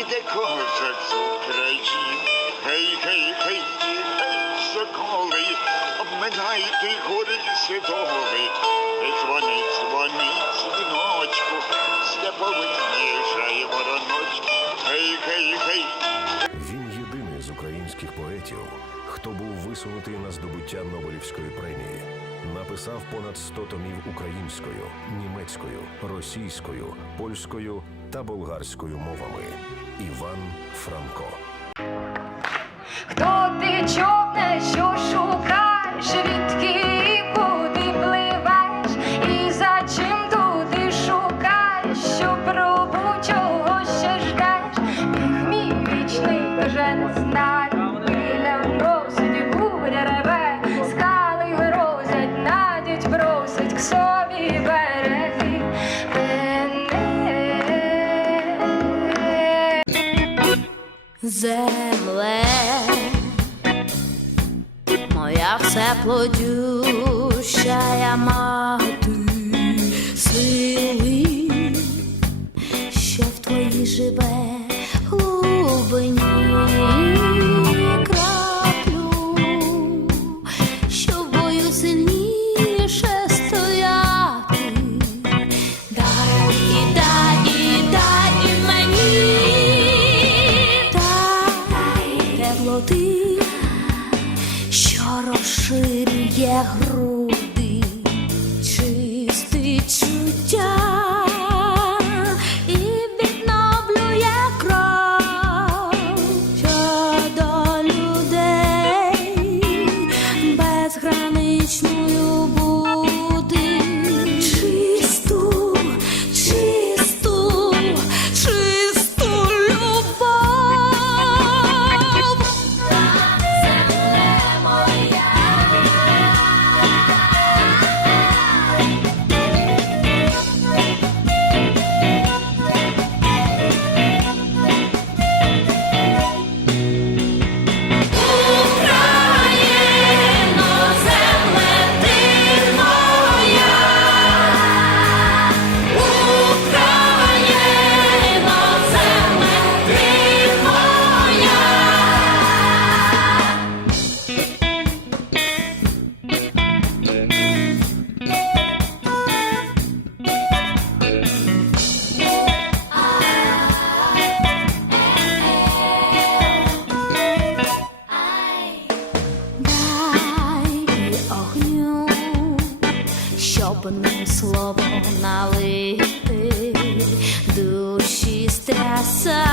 іде коза з України. Гей, гей, гей, гей, соколи, обминайте гори світоли. Дзвонить, дзвонить, дзвіночку, степовий їжджає вороночку. Гей, гей, гей. Він єдиний з українських поетів, хто був висунутий на здобуття Нобелівської премії. Написав понад 100 томів українською, німецькою, російською, польською та болгарською мовами. Іван Франко. Хто ти чорне, що шукаєш, Земле, моя всеплодющая мати, сили, що в твоїй живе глибині теплоти, що розширює груди, чисті чуття і відновлює кров. Щодо людей безграничною бути щоб ним слово налити, душі стряса.